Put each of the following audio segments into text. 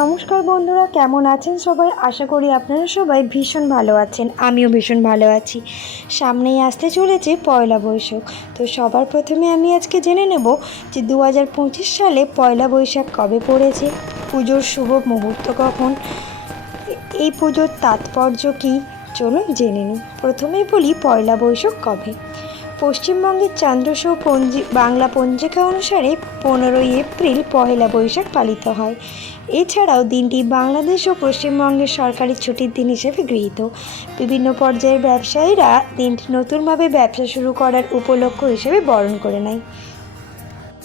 নমস্কার বন্ধুরা, কেমন আছেন সবাই? আশা করি আপনারা সবাই ভীষণ ভালো আছেন, আমিও ভীষণ ভালো আছি। সামনেই আসতে চলেছে পয়লা বৈশাখ। তো সবার প্রথমে আমি আজকে জেনে নেব যে দু হাজার পঁচিশ সালে পয়লা বৈশাখ কবে পড়েছে, পুজোর শুভ মুহূর্ত কখন, এই পুজোর তাৎপর্য কী? চলুন জেনে নিই। প্রথমেই বলি পয়লা বৈশাখ কবে। পশ্চিমবঙ্গের চান্দ্রসৌ পঞ্জি, বাংলা পঞ্জিকা অনুসারে পনেরোই এপ্রিল পহেলা বৈশাখ পালিত হয়। এছাড়াও দিনটি বাংলাদেশ ও পশ্চিমবঙ্গের সরকারি ছুটির দিন হিসেবে গৃহীত। বিভিন্ন পর্যায়ের ব্যবসায়ীরা দিনটি নতুনভাবে ব্যবসা শুরু করার উপলক্ষ হিসেবে বরণ করে নেয়।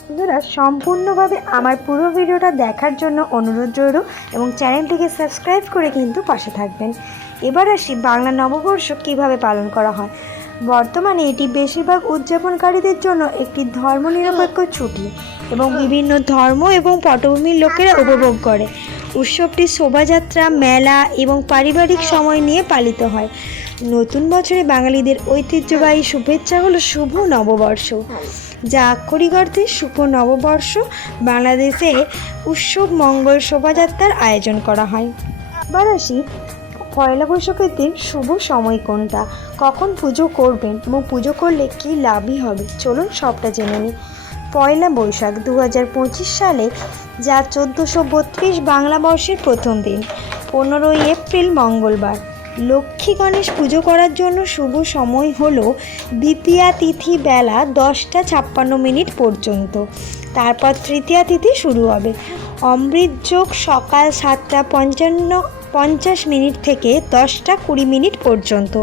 বন্ধুরা, সম্পূর্ণভাবে আমার পুরো ভিডিওটা দেখার জন্য অনুরোধ রইল এবং চ্যানেলটিকে সাবস্ক্রাইব করে কিন্তু পাশে থাকবেন। এবার আসি বাংলা নববর্ষ কীভাবে পালন করা হয়। বর্তমানে এটি বেশিরভাগ উদযাপনকারীদের জন্য একটি ধর্মনিরপেক্ষ ছুটি এবং বিভিন্ন ধর্ম এবং পটভূমির লোকেরা উপভোগ করে। উৎসবটি শোভাযাত্রা, মেলা এবং পারিবারিক সময় নিয়ে পালিত হয়। নতুন বছরে বাঙালিদের ঐতিহ্যবাহী শুভেচ্ছা হলো শুভ নববর্ষ, যা আক্ষরিক অর্থে শুভ নববর্ষ। বাংলাদেশে উৎসব মঙ্গল শোভাযাত্রার আয়োজন করা হয়। এবার আসি পয়লা বৈশাখের দিন শুভ সময় কোনটা? কখন পুজো করবেন? এবং পুজো করলে কী লাভই হবে? চলুন সবটা জেনে নিই। পয়লা বৈশাখ দু হাজার পঁচিশ সালে, যা চোদ্দোশো বত্রিশ বাংলা বর্ষের প্রথম দিন, পনেরোই এপ্রিল মঙ্গলবার। লক্ষ্মী গণেশ পুজো করার জন্য শুভ সময় হলো দ্বিতীয়া তিথি বেলা দশটা ছাপ্পান্ন মিনিট পর্যন্ত। তারপর তৃতীয়া তিথি শুরু হবে। অমৃত যোগ সকাল সাতটা পঞ্চান্ন পঞ্চাশ মিনিট থেকে দশটা কুড়ি মিনিট পর্যন্ত।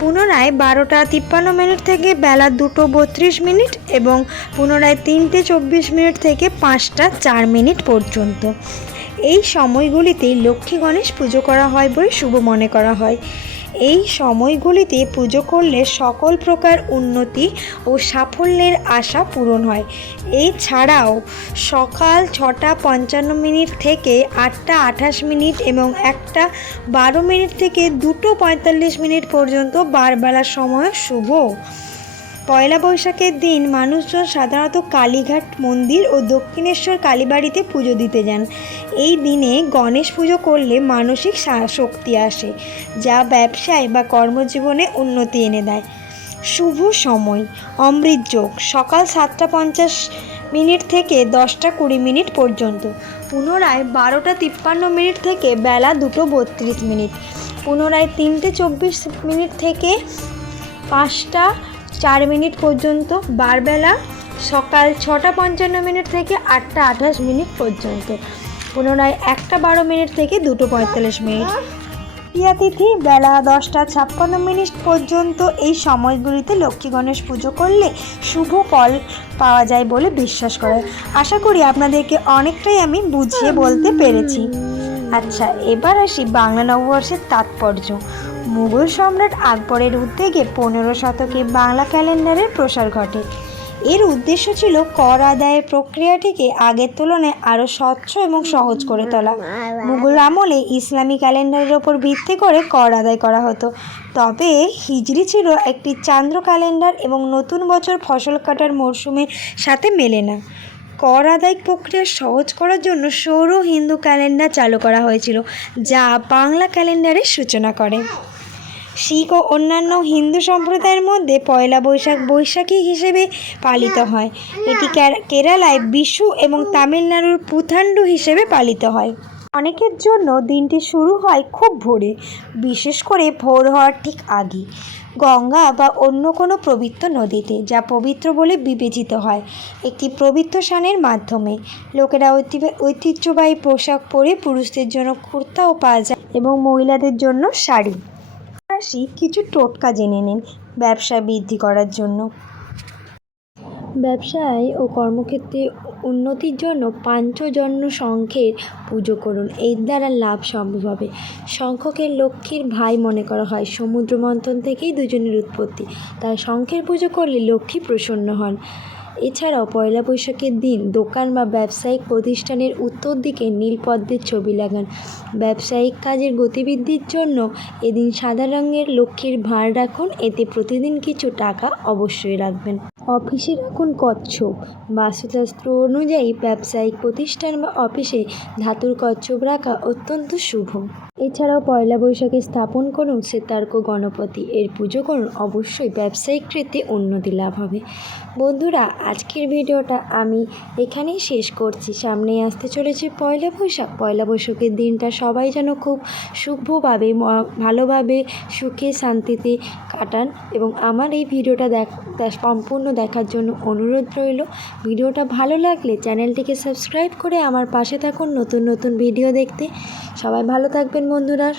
পুনরায় বারোটা তিপ্পান্ন মিনিট থেকে বেলা দুটো বত্রিশ মিনিট এবং পুনরায় তিনটে চব্বিশ মিনিট থেকে পাঁচটা চার মিনিট পর্যন্ত। এই সময়গুলিতে লক্ষ্মী গণেশ পুজো করা হয় বলে শুভ মনে করা হয়। এই সময়গুলিতে পুজো করলে সকল প্রকার উন্নতি ও সাফল্যের আশা পূরণ হয়। এছাড়াও সকাল ছটা পঞ্চান্ন মিনিট থেকে আটটা আঠাশ মিনিট এবং একটা বারো মিনিট থেকে দুটো পঁয়তাল্লিশ মিনিট পর্যন্ত বারবেলার সময় শুভ। পয়লা বৈশাখের দিন মানুষজন সাধারণত কালীঘাট মন্দির ও দক্ষিণেশ্বর কালীবাড়িতে পুজো দিতে যান। এই দিনে গণেশ পুজো করলে মানসিক শক্তি আসে, যা ব্যবসায় বা কর্মজীবনে উন্নতি এনে দেয়। শুভ সময়, অমৃত যোগ, সকাল সাতটা পঞ্চাশ মিনিট থেকে দশটা কুড়ি মিনিট পর্যন্ত। পুনরায় বারোটা তিপ্পান্ন মিনিট থেকে বেলা দুটো বত্রিশ মিনিট। পুনরায় তিনটে চব্বিশ মিনিট থেকে পাঁচটা চার মিনিট পর্যন্ত, বারবেলা সকাল ছটা পঞ্চান্ন মিনিট থেকে আটটা আঠাশ মিনিট পর্যন্ত। পুনরায় একটা বারো মিনিট থেকে দুটো পঁয়তাল্লিশ মিনিট। তৃতীয়া তিথি, বেলা দশটা ছাপ্পান্ন মিনিট পর্যন্ত এই সময়গুলিতে লক্ষ্মী গণেশ পুজো করলে শুভ ফল পাওয়া যায় বলে বিশ্বাস করে। আশা করি আপনাদেরকে অনেকটাই আমি বুঝিয়ে বলতে পেরেছি। আচ্ছা এবার আসি বাংলা নববর্ষের তাৎপর্য। মুঘল সম্রাট আকবরের উদ্যোগে পনেরো শতকে বাংলা ক্যালেন্ডারের প্রসার ঘটে। এর উদ্দেশ্য ছিল কর আদায়ের প্রক্রিয়াটিকে আগের তুলনায় আরও স্বচ্ছ এবং সহজ করে তোলা। মুঘল আমলে ইসলামী ক্যালেন্ডারের ওপর ভিত্তি করে কর আদায় করা হতো। তবে হিজরি ছিল একটি চান্দ্র ক্যালেন্ডার এবং নতুন বছর ফসল কাটার মরশুমের সাথে মেলে না। কর আদায় প্রক্রিয়া সহজ করার জন্য সৌর হিন্দু ক্যালেন্ডার চালু করা হয়েছিল, যা বাংলা ক্যালেন্ডারের সূচনা করে। শিখ ও অন্যান্য হিন্দু সম্প্রদায়ের মধ্যে পয়লা বৈশাখ বৈশাখী হিসেবে পালিত হয়। এটি কেরালায় বিশু এবং তামিলনাড়ুর পুথান্ডু হিসেবে পালিত হয়। অনেকের জন্য দিনটি শুরু হয় খুব ভোরে, বিশেষ করে ভোর হওয়ার ঠিক আগে। গঙ্গা বা অন্য কোনো পবিত্র নদীতে, যা পবিত্র বলে বিবেচিত হয়। একটি পবিত্র স্নানের মাধ্যমে। লোকেরা ঐতিহ্য- ঐতিহ্যবাহী পোশাক পরে পুরুষদের জন্য কুর্তা ও পায়জামা এবং মহিলাদের জন্য শাড়ি। আসি, কিছু টোটকা জেনে নিন ব্যবসা বৃদ্ধি করার জন্য। ব্যবসায় ও কর্মক্ষেত্রে উন্নতির জন্য পাঞ্চজন্য শঙ্খের পুজো করুন, এর দ্বারা লাভ সম্ভব হবে। শঙ্খকে লক্ষ্মীর ভাই মনে করা হয়, সমুদ্র মন্থন থেকেই দুজনের উৎপত্তি। তাই শঙ্খের পুজো করলে লক্ষ্মী প্রসন্ন হন। এছাড়াও পয়লা বৈশাখের দিন দোকান বা ব্যবসায়িক প্রতিষ্ঠানের উত্তর দিকে নীলপদ্মের ছবি লাগান। ব্যবসায়িক কাজের গতিবৃদ্ধির জন্য এদিন সাদা রঙের লক্ষ্মীর ভাঁড় রাখুন। এতে প্রতিদিন কিছু টাকা অবশ্যই রাখবেন। অফিসে রাখুন কচ্ছপ। বাস্তুশাস্ত্র অনুযায়ী ব্যবসায়িক প্রতিষ্ঠান বা অফিসে ধাতুর কচ্ছপ রাখা অত্যন্ত শুভ। এছাড়াও পয়লা বৈশাখে স্থাপন করুন শ্বেতার্ক গণপতি। এর পুজো করুন। অবশ্যই ব্যবসায়িক ক্ষেত্রে উন্নতি লাভ হবে। বন্ধুরা আজকের ভিডিওটা আমি এখানেই শেষ করছি। সামনেই আসতে চলেছে পয়লা বৈশাখ। পয়লা বৈশাখের দিনটা সবাই যেন খুব শুভভাবে ভালোভাবে সুখে, শান্তিতে কাটান এবং আমার এই ভিডিওটা দেখ- সম্পূর্ণ দেখার জন্য অনুরোধ রইল। ভিডিওটা ভালো লাগলে চ্যানেলটিকে সাবস্ক্রাইব করে আমার পাশে থাকুন নতুন নতুন ভিডিও দেখতে। সবাই ভালো থাকবেন বন্ধুরা।